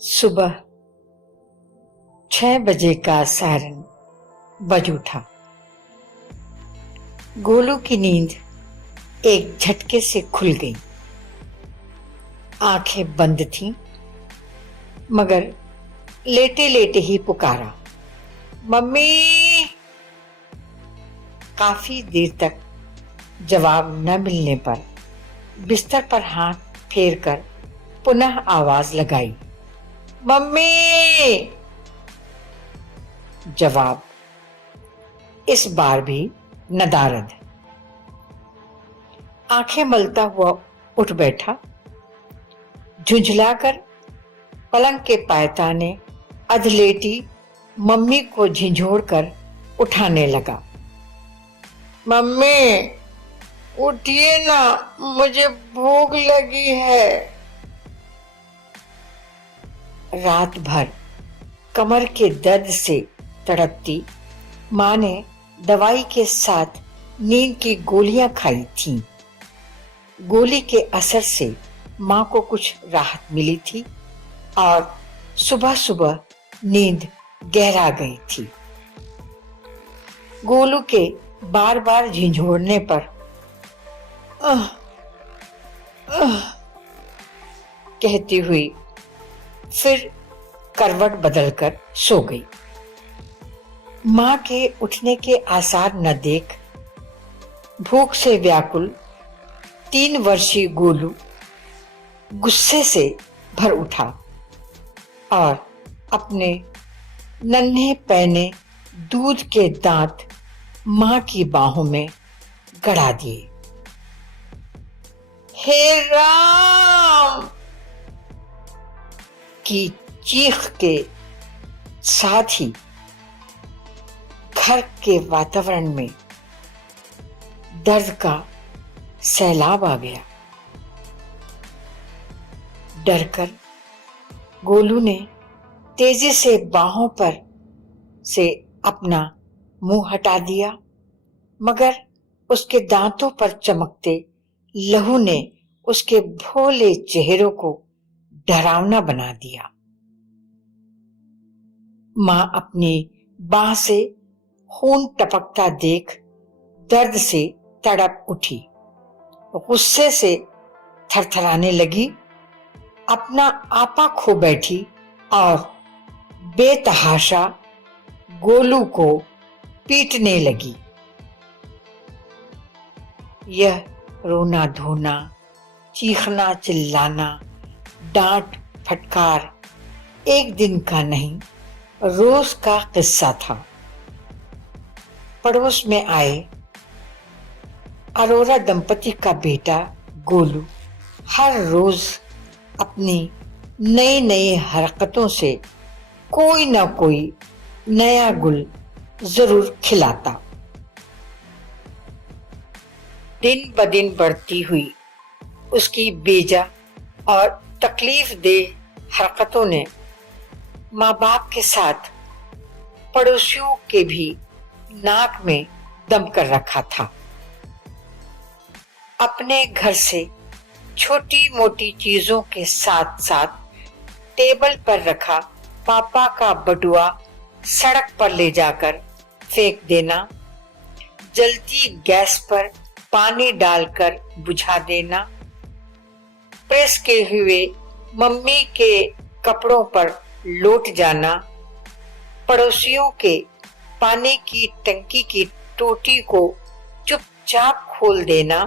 सुबह 6 बजे का सायरन बज उठा। गोलू की नींद एक झटके से खुल गई। आंखें बंद थीं, मगर लेटे लेटे ही पुकारा, मम्मी। काफी देर तक जवाब न मिलने पर बिस्तर पर हाथ फेरकर पुनः आवाज लगाई, मम्मी। जवाब इस बार भी नदारद। आंखें मलता हुआ उठ बैठा। झुंझलाकर पलंग के पायताने अधलेटी मम्मी को झिझोड़कर उठाने लगा। मम्मी उठिए ना, मुझे भूख लगी है। रात भर कमर के दर्द से तड़पती मां ने दवाई के साथ नींद की गोलियां खाई थीं। गोली के असर से मां को कुछ राहत मिली थी और सुबह सुबह नींद गहरा गई थी। गोलू के बार बार झिझोड़ने पर कहती हुई फिर करवट बदलकर सो गई। मां के उठने के आसार न देख भूख से व्याकुल 3 वर्षीय गोलू गुस्से से भर उठा और अपने नन्हे पैने दूध के दांत मां की बाहों में गड़ा दिए। हे राम की चीख के साथ ही घर के वातावरण में दर्द का सैलाब आ गया। डरकर गोलू ने तेजी से बाहों पर से अपना मुंह हटा दिया, मगर उसके दांतों पर चमकते लहू ने उसके भोले चेहरे को डरावना बना दिया। मां अपनी बाह से खून टपकता देख दर्द से तड़प उठी। गुस्से से थरथराने लगी, अपना आपा खो बैठी और बेतहाशा गोलू को पीटने लगी। यह रोना धोना, चीखना चिल्लाना, डांट फटकार एक दिन का नहीं, रोज का किस्सा था। पड़ोस में आए अरोरा दंपति का बेटा गोलू हर रोज अपनी नई नई हरकतों से कोई ना कोई नया गुल जरूर खिलाता। दिन ब दिन बढ़ती हुई उसकी बेजा और तकलीफ दे हरकतों ने माँ बाप के साथ पड़ोसियों के भी नाक में दम कर रखा था। अपने घर से छोटी मोटी चीजों के साथ साथ टेबल पर रखा पापा का बटुआ सड़क पर ले जाकर फेंक देना, जलती गैस पर पानी डालकर बुझा देना, प्रेस के हुए मम्मी के कपड़ों पर लौट जाना, पड़ोसियों के पानी की टंकी की टोटी को चुपचाप खोल देना,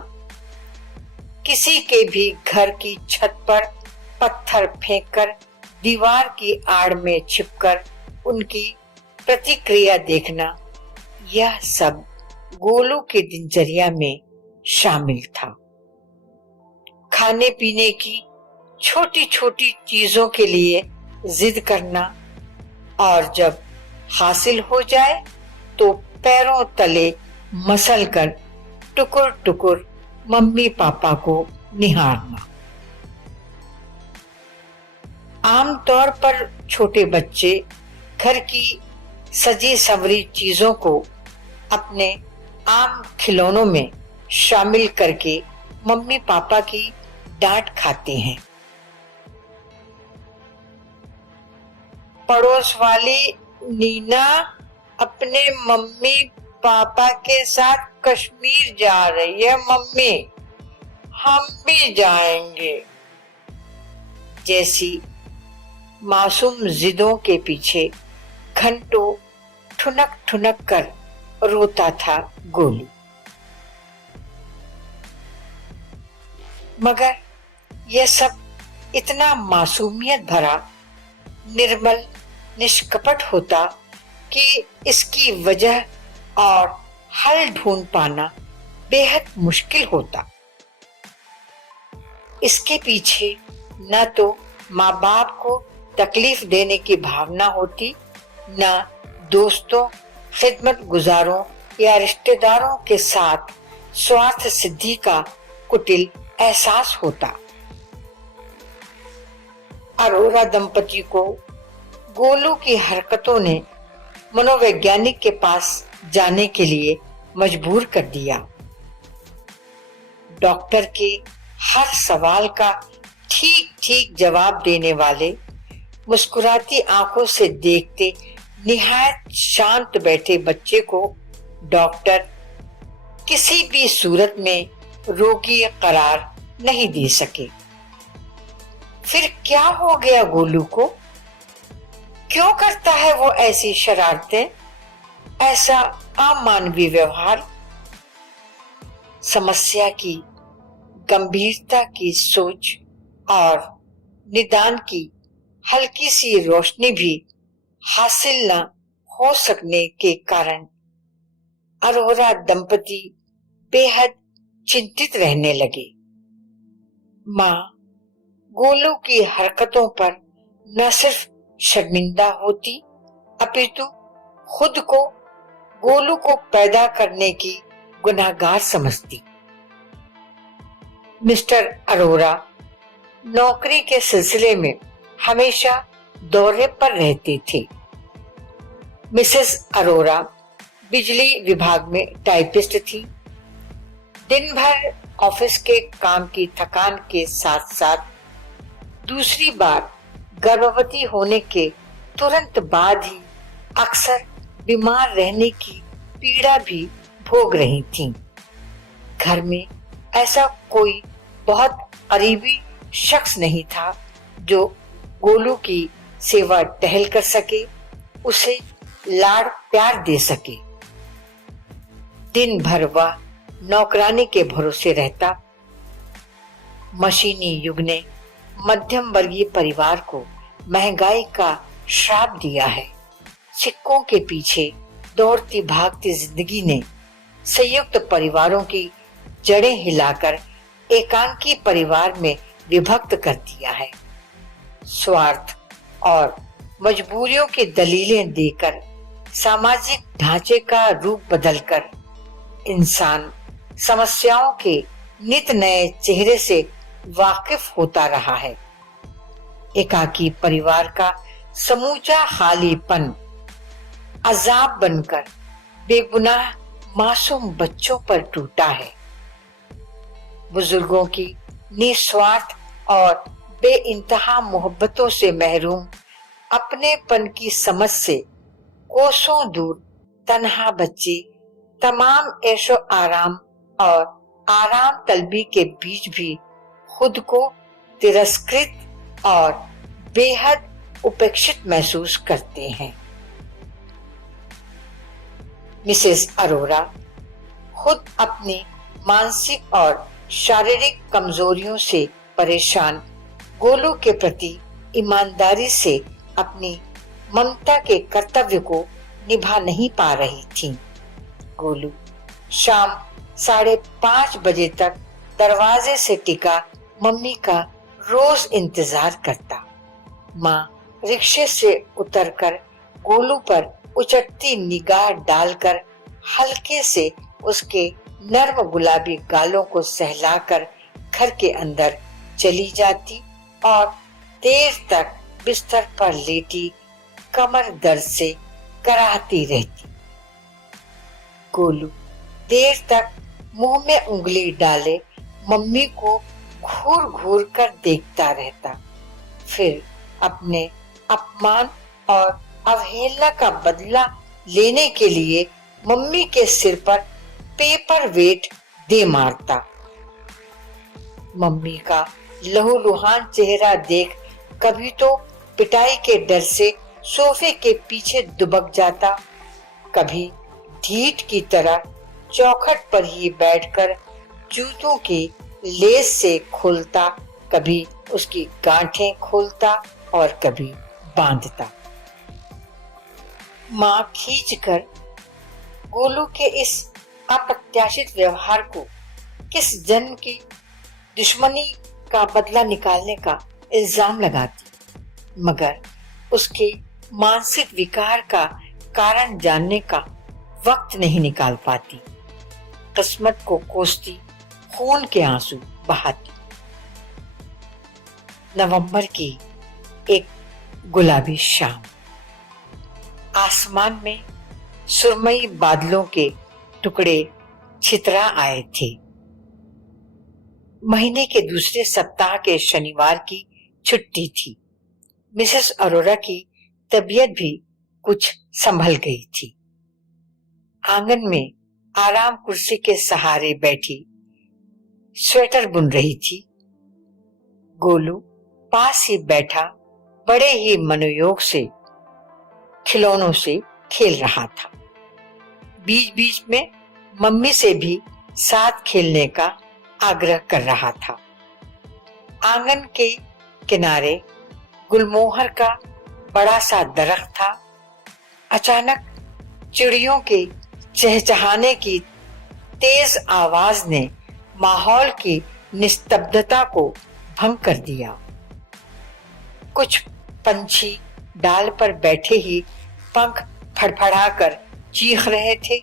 किसी के भी घर की छत पर पत्थर फेंककर दीवार की आड़ में छिपकर उनकी प्रतिक्रिया देखना, यह सब गोलू के दिनचर्या में शामिल था। खाने पीने की छोटी छोटी चीजों के लिए जिद करना और जब हासिल हो जाए तो पैरों तले मसल कर टुकुर टुकुर मम्मी पापा को निहारना। आमतौर पर छोटे बच्चे घर की सजी संवरी चीजों को अपने आम खिलौनों में शामिल करके मम्मी पापा की डांट खाते हैं। पड़ोस वाली नीना अपने मम्मी पापा के साथ कश्मीर जा रही है। मम्मी, हम भी जाएंगे। जैसी मासूम जिदों के पीछे घंटों ठुनक ठुनक कर रोता था गोलू। मगर यह सब इतना मासूमियत भरा, निर्मल, निष्कपट होता कि इसकी वजह और हल ढूंढ पाना बेहद मुश्किल होता। इसके पीछे न तो माँ बाप को तकलीफ देने की भावना होती, न दोस्तों, खिदमत गुजारों या रिश्तेदारों के साथ स्वार्थ सिद्धि का कुटिल एहसास होता। अरोरा दंपति को गोलू की हरकतों ने मनोवैज्ञानिक के पास जाने के लिए मजबूर कर दिया। डॉक्टर के हर सवाल का ठीक ठीक जवाब देने वाले, मुस्कुराती आंखों से देखते निहायत शांत बैठे बच्चे को डॉक्टर किसी भी सूरत में रोगी करार नहीं दे सके। फिर क्या हो गया गोलू को? क्यों करता है वो ऐसी शरारतें, ऐसा अमानवीय व्यवहार? समस्या की गंभीरता की सोच और निदान की हल्की सी रोशनी भी हासिल न हो सकने के कारण अरोरा दंपति बेहद चिंतित रहने लगे। माँ गोलू की हरकतों पर न सिर्फ शर्मिंदा होती, अपितु खुद को गोलू को पैदा करने की गुनाहगार समझती। मिस्टर अरोरा नौकरी के सिलसिले में हमेशा दौरे पर रहते थे। मिसेस अरोरा बिजली विभाग में टाइपिस्ट थी। दिन भर ऑफिस के काम की थकान के साथ साथ दूसरी बार गर्भवती होने के तुरंत बाद ही अक्सर बीमार रहने की पीड़ा भी भोग रही थीं। घर में ऐसा कोई बहुत करीबी शख्स नहीं था जो गोलू की सेवा टहल कर सके, उसे लाड़ प्यार दे सके। दिन भर वह नौकरानी के भरोसे रहता। मशीनी युग ने मध्यम वर्गीय परिवार को महंगाई का श्राप दिया है। सिक्कों के पीछे दौड़ती भागती जिंदगी ने संयुक्त परिवारों की जड़ें हिलाकर एकांकी परिवार में विभक्त कर दिया है। स्वार्थ और मजबूरियों की दलीलें देकर सामाजिक ढांचे का रूप बदलकर इंसान समस्याओं के नित नए चेहरे से वाकिफ होता रहा है। एकाकी परिवार का समूचा खालीपन अजाब बनकर बेगुनाह मासूम बच्चों पर टूटा है। बुजुर्गों की निस्वार्थ और बेइंतहा मोहब्बतों से महरूम, अपनेपन की समझ से कोसों दूर तन्हा बच्चे तमाम ऐशो आराम और आराम तलबी के बीच भी खुद को तिरस्कृत और बेहद उपेक्षित महसूस करते हैं। मिसेस अरोरा खुद अपनी मानसिक और शारीरिक कमजोरियों से परेशान गोलू के प्रति ईमानदारी से अपनी ममता के कर्तव्य को निभा नहीं पा रही थीं। गोलू शाम 5:30 बजे तक दरवाजे से टिका मम्मी का रोज इंतजार करता। माँ रिक्शे से उतरकर गोलू पर उचटती निगाह डालकर हल्के से उसके नर्म गुलाबी गालों को सहलाकर घर के अंदर चली जाती और देर तक बिस्तर पर लेटी कमर दर्द से कराहती रहती। गोलू देर तक मुंह में उंगली डाले मम्मी को घूर घूर कर देखता रहता, फिर अपने अपमान और अवहेलना का बदला लेने के लिए मम्मी के सिर पर पेपर वेट दे मारता। मम्मी का लहूलुहान चेहरा देख कभी तो पिटाई के डर से सोफे के पीछे दुबक जाता, कभी ढीठ की तरह चौखट पर ही बैठकर जूतों की लेस से खोलता, कभी उसकी गांठें खोलता और कभी बांधता। मां खींचकर गोलू के इस अप्रत्याशित व्यवहार को किस जन्म की दुश्मनी का बदला निकालने का इल्जाम लगाती, मगर उसके मानसिक विकार का कारण जानने का वक्त नहीं निकाल पाती। किस्मत को कोसती, खून के आंसू बहाती। नवंबर की एक गुलाबी शाम, आसमान में सुरमई बादलों के टुकड़े छितरा आए थे। महीने के दूसरे सप्ताह के शनिवार की छुट्टी थी। मिसेस अरोरा की तबीयत भी कुछ संभल गई थी। आंगन में आराम कुर्सी के सहारे बैठी स्वेटर बुन रही थी। गोलू पास ही बैठा बड़े ही मनोयोग से खिलौनों से खेल रहा था। बीच बीच में मम्मी से भी साथ खेलने का आग्रह कर रहा था। आंगन के किनारे गुलमोहर का बड़ा सा दरख्त था। अचानक चिड़ियों के चहचहाने की तेज आवाज ने माहौल की निस्तब्धता को भंग कर दिया। कुछ पंछी डाल पर बैठे ही पंख फड़फड़ाकर चीख रहे थे,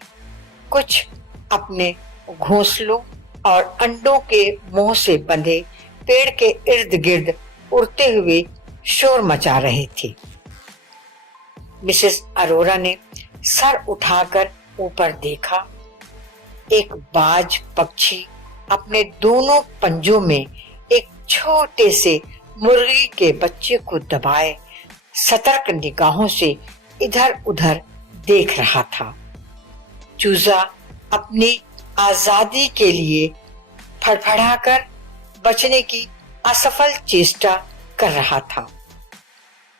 कुछ अपने घोंसलों और अंडों के मुंह से बंधे पेड़ के इर्द गिर्द उड़ते हुए शोर मचा रहे थे। मिसेस अरोरा ने सर उठाकर ऊपर देखा। एक बाज पक्षी अपने दोनों पंजों में एक छोटे से मुर्गी के बच्चे को दबाए सतर्क निगाहों से इधर उधर देख रहा था। चूजा अपनी आजादी के लिए फड़फड़ाकर बचने की असफल चेष्टा कर रहा था।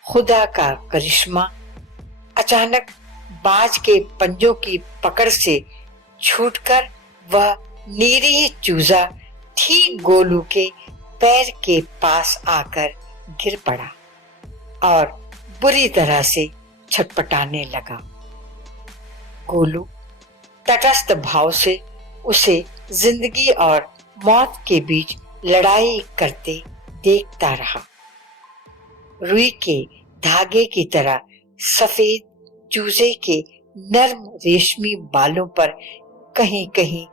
खुदा का करिश्मा, अचानक बाज के पंजों की पकड़ से छूटकर वह निरीह चूजा ठीक गोलू के पैर के पास आकर गिर पड़ा और बुरी तरह से छटपटाने लगा। गोलू तटस्थ भाव से उसे जिंदगी और मौत के बीच लड़ाई करते देखता रहा। रुई के धागे की तरह सफेद चूजे के नर्म रेशमी बालों पर कहीं कहीं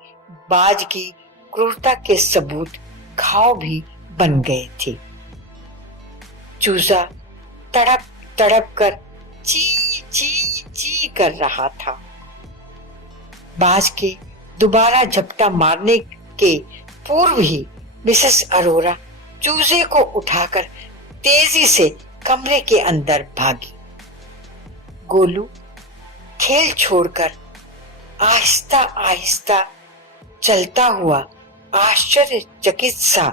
बाज की क्रूरता के सबूत घाव भी बन गए थे। चूजा तड़प तड़प कर ची ची ची कर रहा था। बाज के दोबारा झपटा मारने के पूर्व ही मिसेस अरोरा चूजे को उठाकर तेजी से कमरे के अंदर भागी। गोलू खेल छोड़कर आहिस्ता आहिस्ता चलता हुआ आश्चर्यचकित सा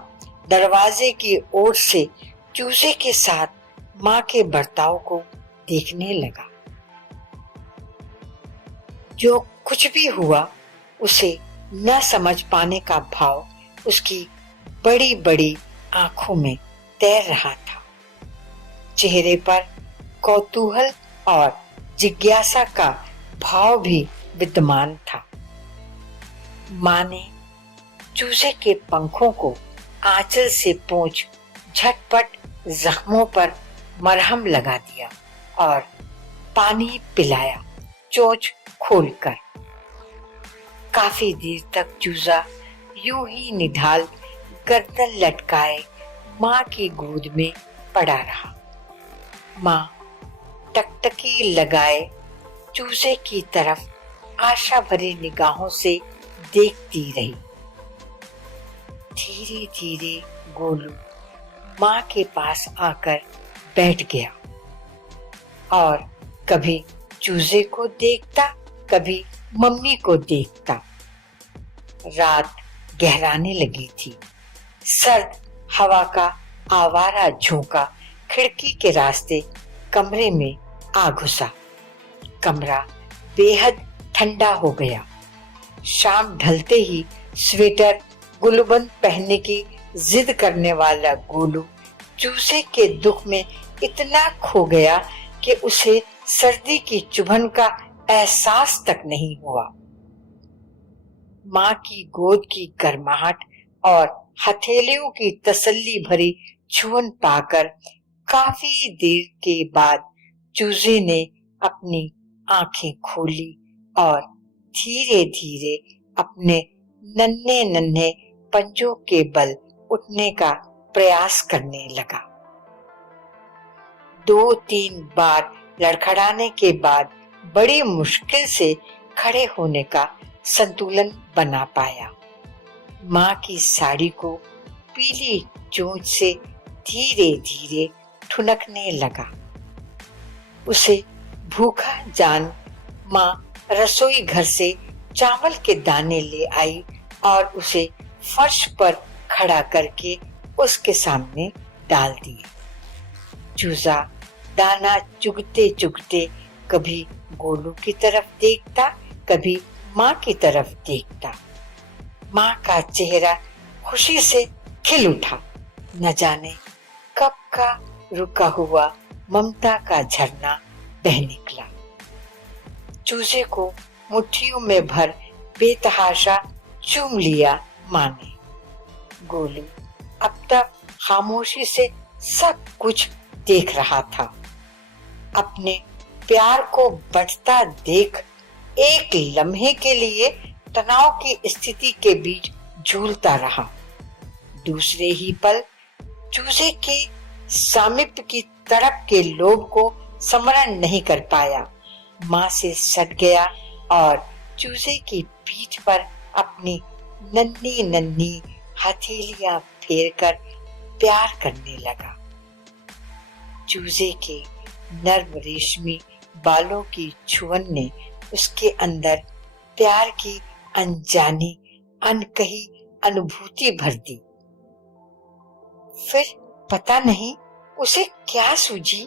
दरवाजे की ओर से चूजे के साथ मां के बर्ताव को देखने लगा। जो कुछ भी हुआ उसे न समझ पाने का भाव उसकी बड़ी बड़ी आंखों में तैर रहा था। चेहरे पर कौतूहल और जिज्ञासा का भाव भी विद्यमान था। मां ने चूजे के पंखों को आंचल से पोंछ झटपट जख्मों पर मरहम लगा दिया और पानी पिलाया चोंच खोलकर। काफी देर तक चूजा यूं ही निढाल गर्दन लटकाए मां की गोद में पड़ा रहा। मां टकटकी लगाए चूजे की तरफ आशा भरी निगाहों से देखती रही। धीरे धीरे गोलू मां के पास आकर बैठ गया और कभी चूजे को देखता, कभी मम्मी को देखता। रात गहराने लगी थी। सर्द हवा का आवारा झोंका खिड़की के रास्ते कमरे में आ घुसा। कमरा बेहद ठंडा हो गया। शाम ढलते ही स्वेटर गुलबंद पहनने की जिद करने वाला गोलू चूजे के दुख में इतना खो गया कि उसे सर्दी की चुभन का एहसास तक नहीं हुआ। माँ की गोद की गर्माहट और हथेलियों की तसल्ली भरी छुअन पाकर काफी देर के बाद चूजे ने अपनी आंखें खोली और धीरे धीरे अपने नन्हे नन्हे पंजों के बल उठने का प्रयास करने लगा। 2-3 बार लड़खड़ाने के बाद बड़ी मुश्किल से खड़े होने का संतुलन बना पाया। माँ की साड़ी को पीली चोंच से धीरे धीरे ठुनकने लगा। उसे भूखा जान माँ रसोई घर से चावल के दाने ले आई और उसे फर्श पर खड़ा करके उसके सामने डाल दिए। चूजा दाना चुगते चुगते कभी गोलू की तरफ देखता, कभी माँ की तरफ देखता। माँ का चेहरा खुशी से खिल उठा। न जाने कब का रुका हुआ ममता का झरना बह निकला। चूजे को मुट्ठियों में भर बेतहाशा चूम लिया माँ ने। गोलू अब तक खामोशी से सब कुछ देख रहा था। अपने प्यार को बढ़ता देख एक लम्हे के लिए तनाव की स्थिति के बीच झूलता रहा। दूसरे ही पल चूजे के सामीप्य की तड़प के लोभ को स्मरण नहीं कर पाया। माँ से सट गया और चूजे की पीठ पर अपनी नन्ही नन्ही हथेलियां फेरकर प्यार करने लगा। चूजे के नर्म रेशमी बालों की छुअन ने उसके अंदर प्यार की अनजानी अनकही अनुभूति भर दी। फिर पता नहीं उसे क्या सूझी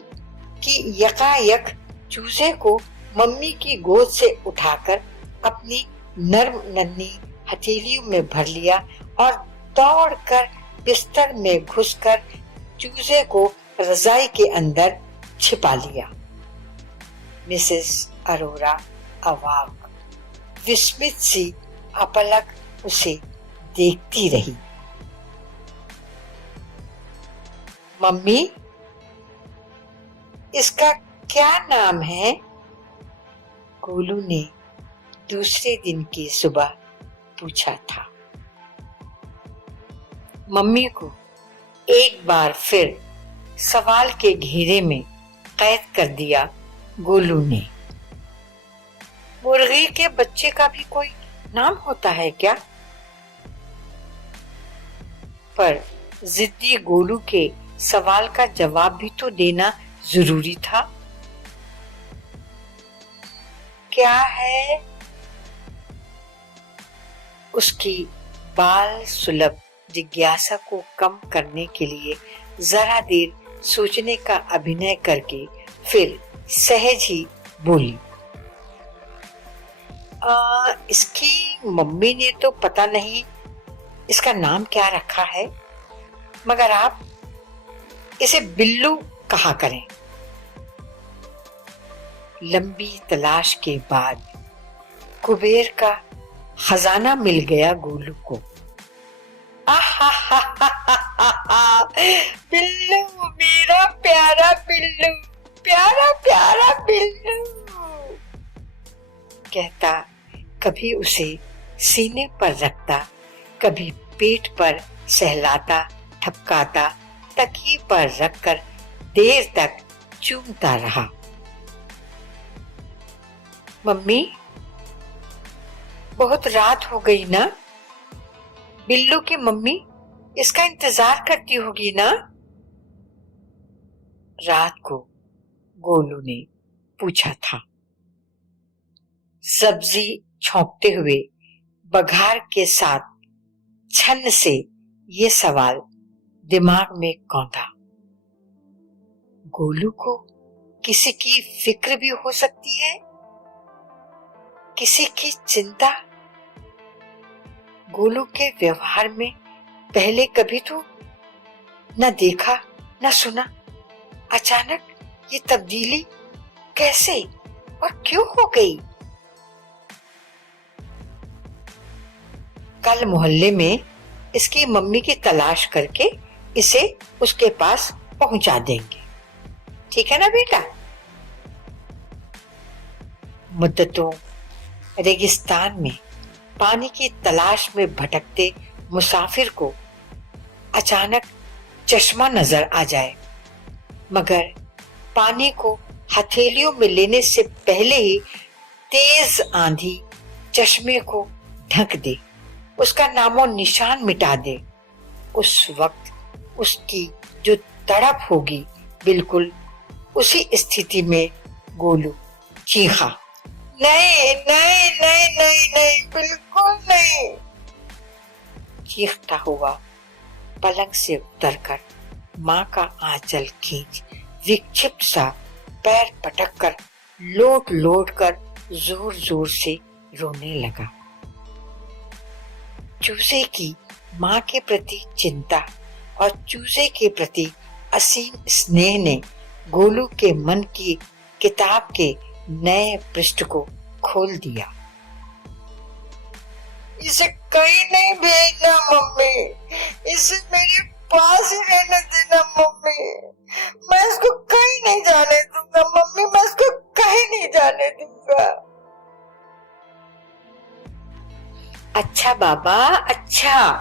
कि यकायक चूजे को मम्मी की गोद से उठाकर अपनी नर्म नन्ही हथेलियों में भर लिया और दौड़कर बिस्तर में घुसकर चूजे को रजाई के अंदर छिपा लिया। मिसेस अरोरा अवाक, विस्मित सी अपलक उसे देखती रही। मम्मी, इसका क्या नाम है? गोलू ने दूसरे दिन की सुबह पूछा था। मम्मी को एक बार फिर सवाल के घेरे में कैद कर दिया गोलू ने। मुर्गी के बच्चे का भी कोई नाम होता है क्या? पर जिद्दी गोलू के सवाल का जवाब भी तो देना जरूरी था। क्या है? उसकी बाल सुलभ जिज्ञासा को कम करने के लिए जरा देर सोचने का अभिनय करके फिर सहज ही बोली, इसकी मम्मी ने तो पता नहीं इसका नाम क्या रखा है, मगर आप इसे बिल्लू कहा करें। लंबी तलाश के बाद कुबेर का खजाना मिल गया गोलू को। बिल्लू, मेरा प्यारा बिल्लू, प्यारा प्यारा बिल्लू, कहता कभी उसे सीने पर रखता, कभी पेट पर सहलाता ठपकाता, तकिए पर रखकर देर तक चूमता रहा। मम्मी, बहुत रात हो गई ना? बिल्लू की मम्मी इसका इंतजार करती होगी ना? रात को गोलू ने पूछा था। सब्जी छोंकते हुए बघार के साथ छन्न से ये सवाल दिमाग में कौंधा। गोलू को किसी की फिक्र भी हो सकती है, किसी की चिंता। गोलू के व्यवहार में पहले कभी तो न देखा न सुना, अचानक ये तब्दीली कैसे और क्यों हो गई। कल मोहल्ले में इसकी मम्मी की तलाश करके इसे उसके पास पहुंचा देंगे, ठीक है ना बेटा। मुद्दतों रेगिस्तान में पानी की तलाश में भटकते मुसाफिर को अचानक चश्मा नजर आ जाए, मगर पानी को हथेलियों में लेने से पहले ही तेज आंधी चश्मे को ढक दे, उसका नामो निशान मिटा दे, उस वक्त उसकी जो तड़प होगी, बिल्कुल उसी स्थिति में गोलू चीखा, नहीं नहीं नहीं नहीं नहीं, बिल्कुल नहीं। चीखता हुआ पलंग से उतरकर माँ का आंचल खींच विक्षिप्त सा पैर पटक कर लोट लोट कर जोर जोर से रोने लगा। चूजे की माँ के प्रति चिंता और चूजे के प्रति असीम स्नेह ने गोलू के मन की किताब के नए पृष्ठ को खोल दिया। इसे कहीं नहीं भेजना मम्मी, इसे मेरे पास ही रहने देना मम्मी, मैं इसको कहीं नहीं जाने दूंगा मम्मी, मैं इसको कहीं नहीं जाने दूंगा। अच्छा बाबा अच्छा,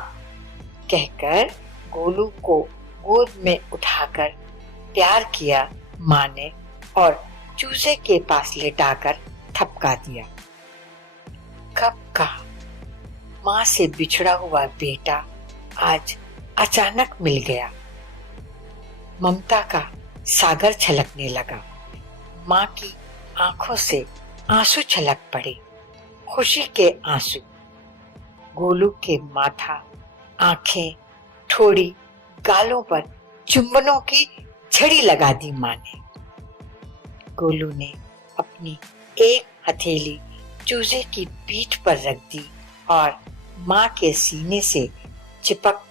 कहकर गोलू को गोद में उठाकर प्यार किया माँ ने और चूजे के पास लेटाकर थपका दिया। कब का माँ से बिछड़ा हुआ बेटा आज अचानक मिल गया। ममता का सागर छलकने लगा। माँ की आंखों से आंसू छलक पड़े, खुशी के आंसू। गोलू के माथा, आंखें, ठोड़ी, गालों पर चुंबनों की झड़ी लगा दी माँ ने। गोलू ने अपनी एक हथेली चूजे की पीठ पर रख दी और माँ के सीने से चिपक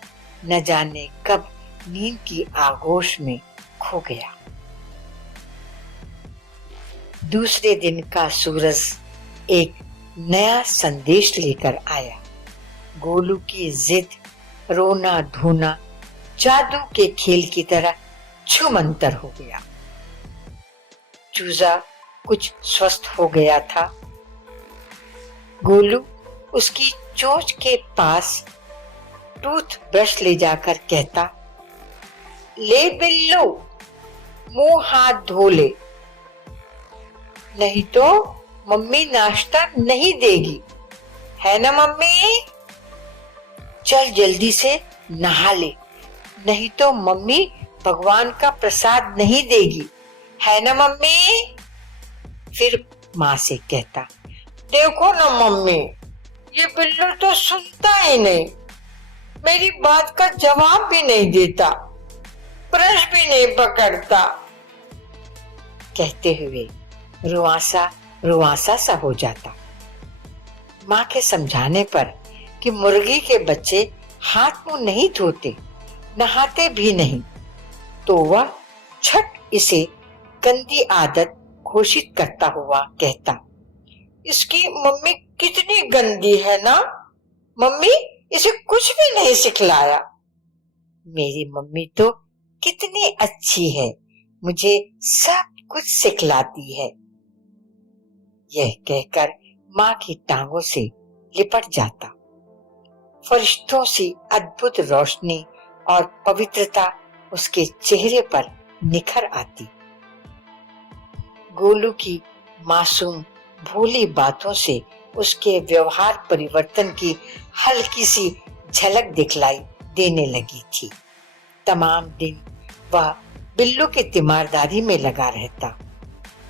न जाने कब नींद की आगोश में खो गया। दूसरे दिन का सूरज एक नया संदेश लेकर आया। गोलू की जिद, रोना धोना जादू के खेल की तरह छूमंतर हो गया। चूजा कुछ स्वस्थ हो गया था। गोलू उसकी चोंच के पास टूथ ब्रश ले जाकर कहता, ले बिल्लू, मुंह हाथ धो ले, नहीं तो मम्मी नाश्ता नहीं देगी, है ना मम्मी? चल जल्दी से नहा ले, नहीं तो मम्मी भगवान का प्रसाद नहीं देगी, है ना मम्मी? फिर माँ से कहता, देखो ना मम्मी, ये बिल्लू तो सुनता ही नहीं, मेरी बात का जवाब भी नहीं देता, ब्रश भी नहीं पकड़ता। कहते हुए रुआसा रुआसा सा हो जाता। माँ के समझाने पर कि मुर्गी के बच्चे हाथ मुंह नहीं धोते, नहाते भी नहीं, तो वह छट इसे गंदी आदत घोषित करता हुआ कहता, इसकी मम्मी कितनी गंदी है ना, मम्मी इसे कुछ भी नहीं सिखलाया, मेरी मम्मी तो कितनी अच्छी है, मुझे सब कुछ सिखलाती है। यह कहकर माँ की टांगों से लिपट जाता। फरिश्तों सी अद्भुत रोशनी और पवित्रता उसके चेहरे पर निखर आती। गोलू की मासूम भोली बातों से उसके व्यवहार परिवर्तन की हल्की सी झलक दिखलाई देने लगी थी। तमाम दिन वह बिल्लू की तीमारदारी में लगा रहता,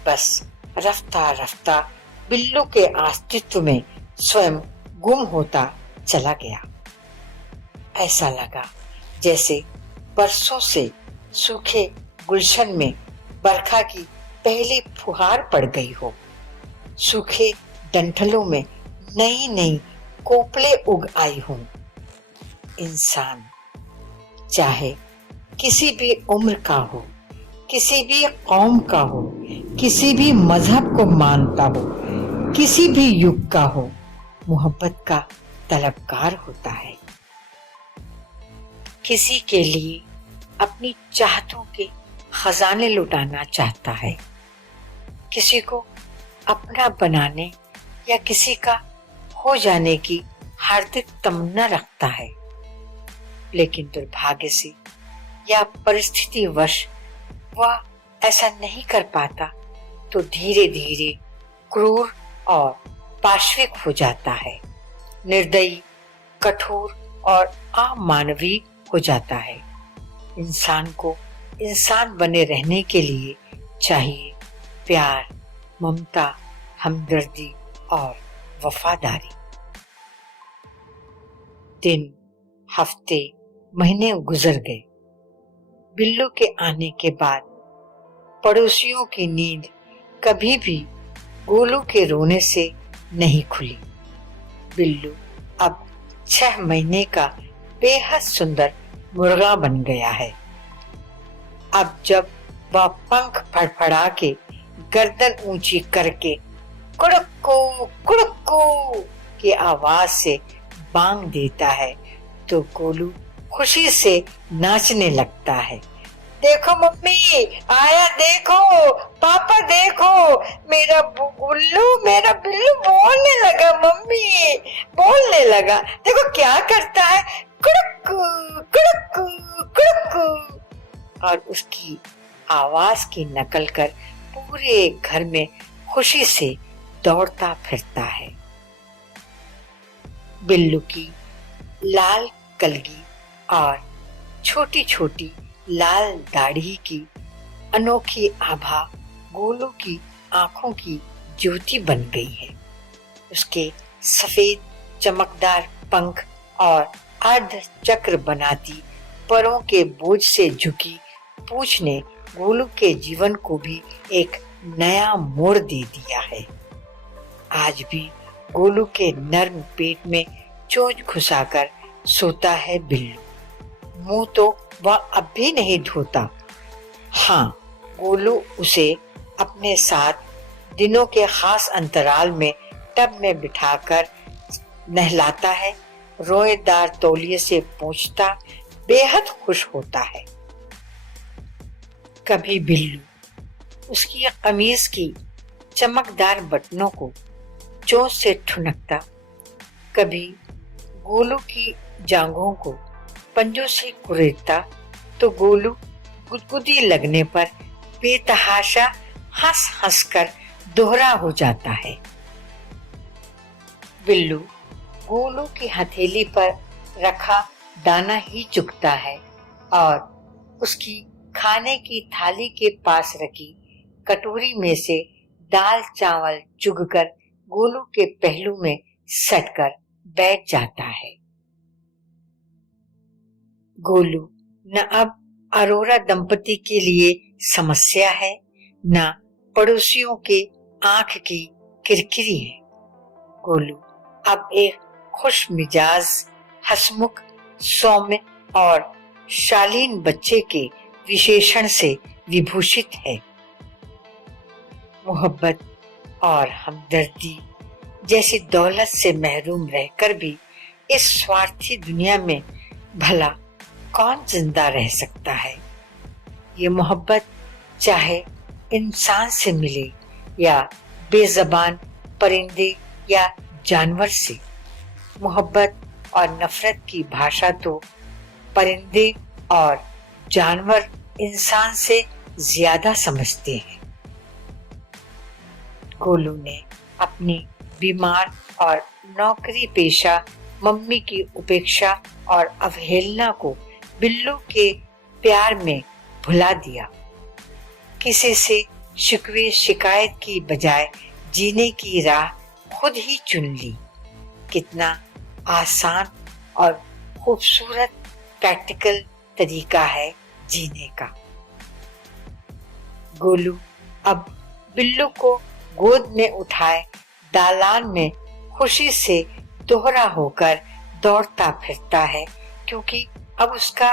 बस रफ्ता रफ्ता बिल्लू के अस्तित्व में स्वयं गुम होता चला गया। ऐसा लगा जैसे बरसों से सूखे गुलशन में बरखा की पहली फुहार पड़ गई हो। सूखे डंठलों में नई नई कोपले उग आई हों। इंसान चाहे किसी भी उम्र का हो, किसी भी कौम का हो, किसी भी मजहब को मानता हो, किसी भी युग का हो, मोहब्बत का तलबगार होता है। किसी के लिए अपनी चाहतों के खजाने लुटाना चाहता है, किसी को अपना बनाने या किसी का हो जाने की हार्दिक तमन्ना रखता है। लेकिन दुर्भाग्य से या परिस्थितिवश वह ऐसा नहीं कर पाता तो धीरे धीरे क्रूर और पाशविक हो जाता है, निर्दयी, कठोर और अमानवीय हो जाता है। इंसान को इंसान बने रहने के लिए चाहिए प्यार, ममता, हमदर्दी और वफादारी। दिन, हफ्ते, महीने गुजर गए। बिल्लू के आने के बाद पड़ोसियों की नींद कभी भी गोलू के रोने से नहीं खुली। बिल्लू अब 6 महीने का बेहद सुंदर मुर्गा बन गया है। अब जब वह पंख फड़फड़ा के गर्दन ऊंची करके कुड़क्कू कुड़क्कू की आवाज से बांग देता है तो गोलू खुशी से नाचने लगता है। देखो मम्मी आया, देखो पापा, देखो मेरा गुल्लू, मेरा बिल्लू बोलने लगा, मम्मी बोलने लगा, देखो क्या करता है, कुड़क्कू कुड़क्कू कुड़क्कू। और उसकी आवाज की नकल कर पूरे घर में खुशी से दौड़ता फिरता है। बिल्लू की लाल कलगी और छोटी छोटी लाल दाढ़ी की अनोखी आभा गोलू की आंखों की ज्योति बन गई है। उसके सफेद चमकदार पंख और अर्ध चक्र बनाती परों के बोझ से झुकी पूंछ ने गोलू के जीवन को भी एक नया मोड़ दे दिया है। आज भी गोलू के नर्म पेट में चोंच घुसाकर सोता है बिल्लू। मुंह तो वह अब भी नहीं धोता। हाँ, गोलू उसे अपने साथ दिनों के खास अंतराल में टब में बिठाकर नहलाता है, रोएदार तौलिए से पोंछता बेहद खुश होता है। कभी बिल्लू उसकी कमीज की चमकदार बटनों को चोंच से ठुनकता, कभी गोलू की जांघों को पंजों से कुरेदता तो गोलू गुदगुदी लगने पर बेतहाशा हंस हंस कर दोहरा हो जाता है। बिल्लू गोलू की हथेली पर रखा दाना ही चुगता है और उसकी खाने की थाली के पास रखी कटोरी में से दाल चावल चुगकर गोलू के पहलू में सटकर बैठ जाता है। गोलू न अब अरोरा दंपति के लिए समस्या है, न पड़ोसियों के आंख की किरकिरी है। गोलू अब एक खुश मिजाज, हंसमुख, सौम्य और शालीन बच्चे के विशेषण से विभूषित है। मोहब्बत और हमदर्दी जैसी दौलत से महरूम रहकर भी इस स्वार्थी दुनिया में भला कौन जिंदा रह सकता है। ये मोहब्बत चाहे इंसान से मिले या बेज़बान परिंदे या जानवर से। मोहब्बत और नफरत की भाषा तो परिंदे और जानवर इंसान से ज्यादा समझते हैं। गोलू ने अपनी बीमार और नौकरी पेशा मम्मी की उपेक्षा और अवहेलना को बिल्लू के प्यार में भुला दिया। किसी से शिकवे शिकायत की बजाय जीने की राह खुद ही चुन ली। कितना आसान और खूबसूरत प्रैक्टिकल तरीका है जीने का। गोलू अब बिल्लू को गोद में उठाए दालान में खुशी से दोहरा होकर दौड़ता फिरता है, क्योंकि अब उसका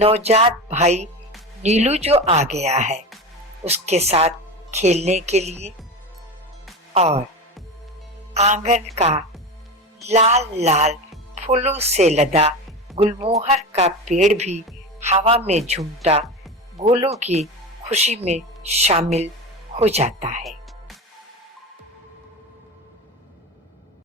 नवजात भाई नीलू जो आ गया है उसके साथ खेलने के लिए। और आंगन का लाल लाल फूलों से लदा गुलमोहर का पेड़ भी हवा में झूमता गोलू की खुशी में शामिल हो जाता है।